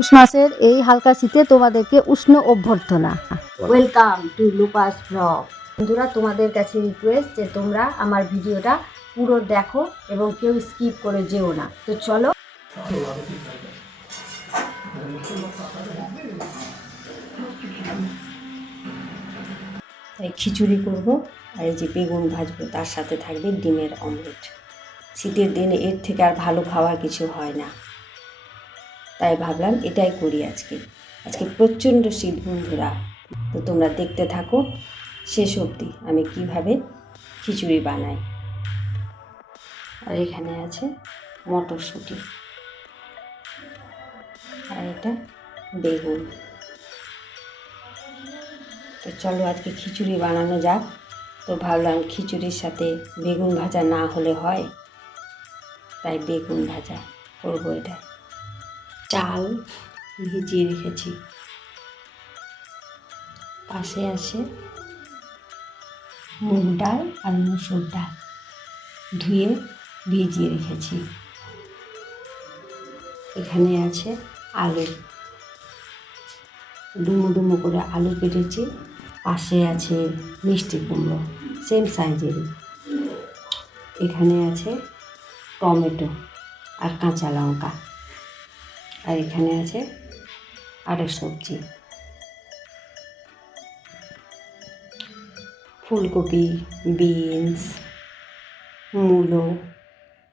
পুষ মাসের এই হালকা শীতে তোমাদেরকে উষ্ণ অভ্যর্থনা। Welcome to lupus blog. বন্ধুরা, তোমাদের কাছে রিকোয়েস্ট যে তোমরা আমার ভিডিওটা পুরো দেখো এবং কেউ স্কিপ করে যেও না। তো চলো, তাই খিচুড়ি করব আর এই যে বেগুন ভাজবো, তার সাথে থাকবে ডিমের অমলেট। শীতের দিনে এর থেকে আর ভালো খাওয়ার কিছু হয় না, তাই ভাবলাম এটাই করি আজকে। আজকে প্রচণ্ড শীত বন্ধুরা, তো তোমরা দেখতে থাকো শেষ অবধি আমি কিভাবে খিচুড়ি বানাই। আর এখানে আছে মটরশুঁটি, আর এটা বেগুন। তো চলো আজকে খিচুড়ি বানানো যাক। তো ভাবলাম খিচুড়ির সাথে বেগুন ভাজা না হলে হয়, তাই বেগুন ভাজা করবো। এটা চাল ভিজিয়ে রেখেছি, পাশে আছে মুগ ডাল আর মসুর ডাল ধুয়ে ভিজিয়ে রেখেছি। এখানে আছে আলু, ডুমো ডুমো করে আলু কেটেছি। পাশে আছে মিষ্টি কুমড়ো, সেম সাইজেরই। এখানে আছে টমেটো আর কাঁচা লঙ্কা, আর এখানে আছে আরেক সবজি, ফুলকপি, বিনস, মূলো,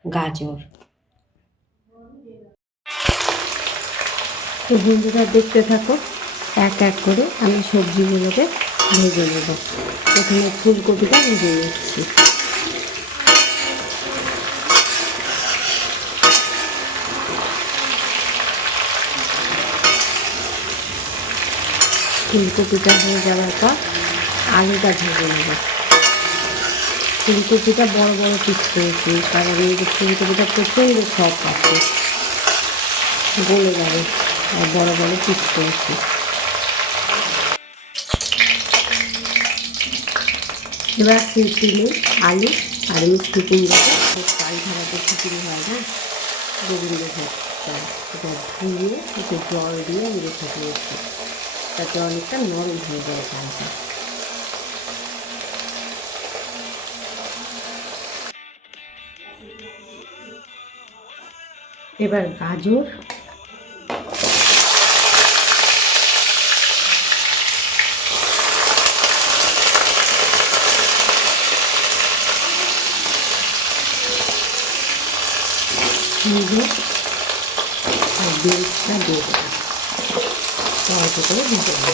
গাজর। তো বন্ধুরা দেখতে থাকো, এক এক করে আমি সবজিগুলোকে ভেজে নেব। প্রথমে ফুলকপিটা ভেজে নিচ্ছি। ফুলকপিটা হয়ে যাওয়ার পর আলুটা ভেজে নেব। ফুলকপিটা বড় বড় পিস করেছি, কারণ এই যে ফুলকপিটা প্রচণ্ড সফট আছে, গলে যাবে, আর বড় বড় পিস করেছি। এবার তুলে আলু আর মিষ্টি কুমড়োকে চাল ধারাতে খিচুড়ি হয় না, গোবিন্দ ভোগ, সেটা ধুয়ে একটু জল দিয়ে আমি রেখে দিয়েছি, তাতে অনেকটা নরম হয়ে যায় চালটা। এবার গাজর, মূলো আর বিনসটা দিয়ে দেবো, অল্প করে ভেজে দেবো।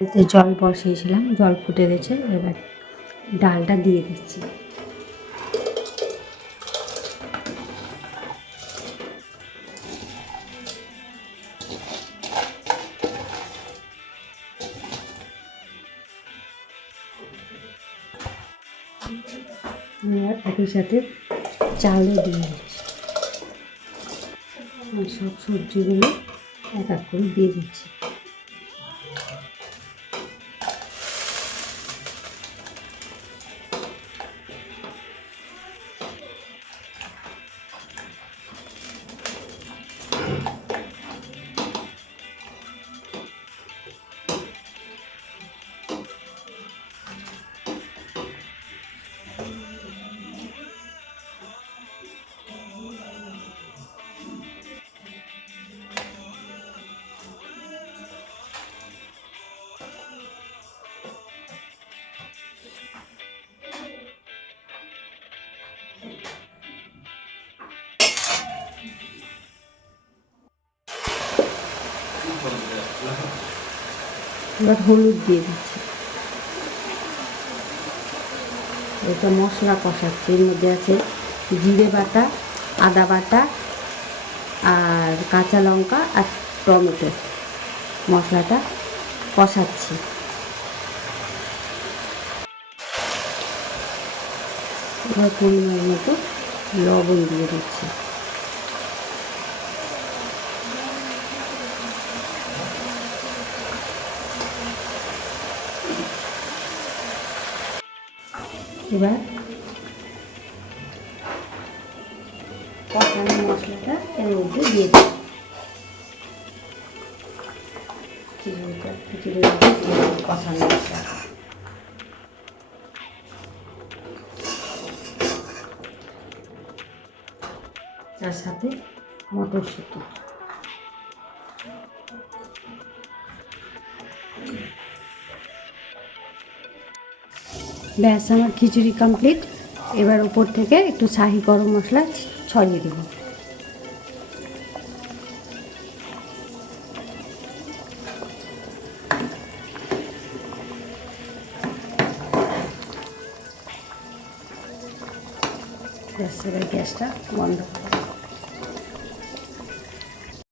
এতে জল বসিয়েছিলাম, জল ফুটে গেছে, এবার ডালটা দিয়ে দিচ্ছি। আর একই সাথে চালও দিয়ে দিচ্ছি, আর সব সবজিগুলো এক এক করে দিয়ে দিচ্ছি। এবার হলুদ দিয়ে দিচ্ছি। এটা মশলা কষাচ্ছি, এর মধ্যে আছে জিরে বাটা, আদা বাটা আর কাঁচা লঙ্কা আর টমেটো। মশলাটা কষাচ্ছি। এবার পরিমাণ মতো লবণ দিয়ে দিচ্ছি। এবার কষানো মশলাটা এর মধ্যে দিয়ে দিই। খিচুড়ির মধ্যে দিয়ে দিই কষানো মশলা। তার সাথে মটরশুঁটি। ব্যাস, আমার খিচুড়ি কমপ্লিট। এবার উপর থেকে একটু শাহি গরম মশলা ছড়িয়ে দেব। ব্যাস, এবার গ্যাসটা বন্ধ।